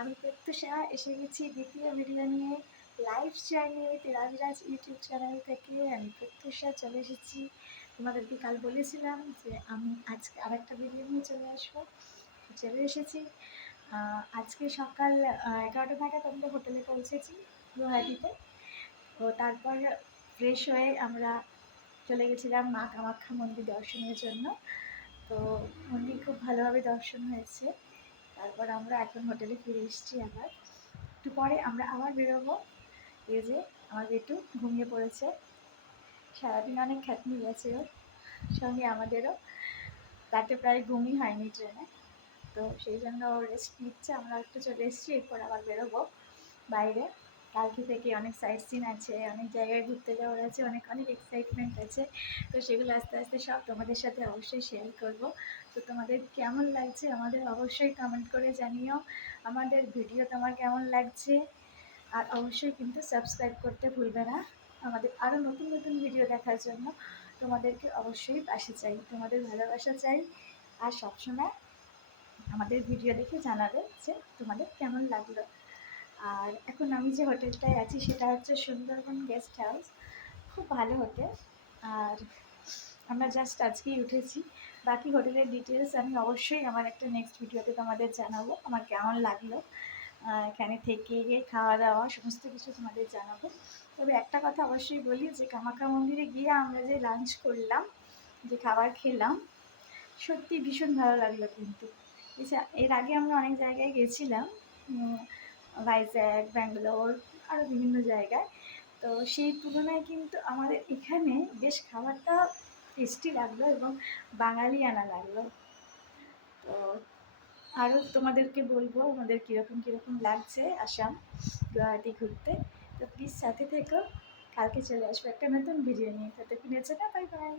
আমি প্রত্যুষা এসে গেছি দ্বিতীয় ভিডিও নিয়ে। Live journey with Rajaraja YouTube channel থেকে আমি প্রত্যুষা চলে এসেছি। তোমাদেরকে কাল বলেছিলাম যে আমি আজকে আরেকটা ভিডিও নিয়ে চলে আসবো, চলে এসেছি। আজকে সকাল 11টা নাগাদ আমরা হোটেলে পৌঁছেছি গুয়াহাটিতে। তো তারপর ফ্রেশ হয়ে আমরা চলে গেছিলাম মা কামাখ্যা মন্দির দর্শনের জন্য। তো মন্দির খুব ভালোভাবে দর্শন হয়েছে। তারপর আমরা এখন হোটেলে ফিরে এসেছি। আবার একটু পরে আমরা আবার বেরোবো। এই যে আমার বেটু ঘুমিয়ে পড়েছে, সারাদিন অনেক খাটনি গেছে ওর সঙ্গে আমাদেরও। তাতে প্রায় ঘুমই হয়নি ট্রেনে, তো সেই জন্য ও রেস্ট নিচ্ছে। আমরা একটু চলে এসেছি, এরপর আবার বেরোবো বাইরে। কালকে থেকে অনেক সাইট সিন আছে, অনেক জায়গায় ঘুরতে যাওয়ার আছে, অনেক অনেক এক্সাইটমেন্ট আছে। তো সেগুলো আস্তে আস্তে সব তোমাদের সাথে অবশ্যই শেয়ার করব। তো তোমাদের কেমন লাগছে আমাদের অবশ্যই কমেন্ট করে জানিও। আমাদের ভিডিও তোমার কেমন লাগছে, আর অবশ্যই কিন্তু সাবস্ক্রাইব করতে ভুলবে না। আমাদের আরও নতুন নতুন ভিডিও দেখার জন্য তোমাদেরকে অবশ্যই পাশে চাই, তোমাদের ভালোবাসা চাই। আর সবসময় আমাদের ভিডিও দেখে জানাবে যে তোমাদের কেমন লাগলো। আর এখন আমি যে হোটেলটায় আছি সেটা হচ্ছে সুন্দরবন গেস্ট হাউস, খুব ভালো হোটেল। আর আমরা জাস্ট আজকেই উঠেছি। বাকি হোটেলের ডিটেলস আমি অবশ্যই আমার একটা নেক্সট ভিডিওতে তোমাদের জানাবো, আমার কেমন লাগলো এখানে থেকে খাওয়া দাওয়া সমস্ত কিছু তোমাদের জানাবো। তবে একটা কথা অবশ্যই বলি যে কামাখ্যা মন্দিরে গিয়ে আমরা যে লাঞ্চ করলাম, যে খাবার খেলাম, সত্যি ভীষণ ভালো লাগলো। কিন্তু এর আগে আমরা অনেক জায়গায় গেছিলাম, ভাইজ্যাক, ব্যাঙ্গালোর, আরও বিভিন্ন জায়গায়। তো সেই তুলনায় কিন্তু আমাদের এখানে বেশ খাবারটা টেস্টি লাগলো এবং বাঙালিয়ানা লাগলো। তো আরও তোমাদেরকে বলবো আমাদের কীরকম কীরকম লাগছে আসাম গুয়াহাটি ঘুরতে। তো প্লিজ সাথে থেকো, কালকে চলে আসবো একটা নতুন ভিডিও নিয়ে। ততক্ষণের জন্য বাই বাই।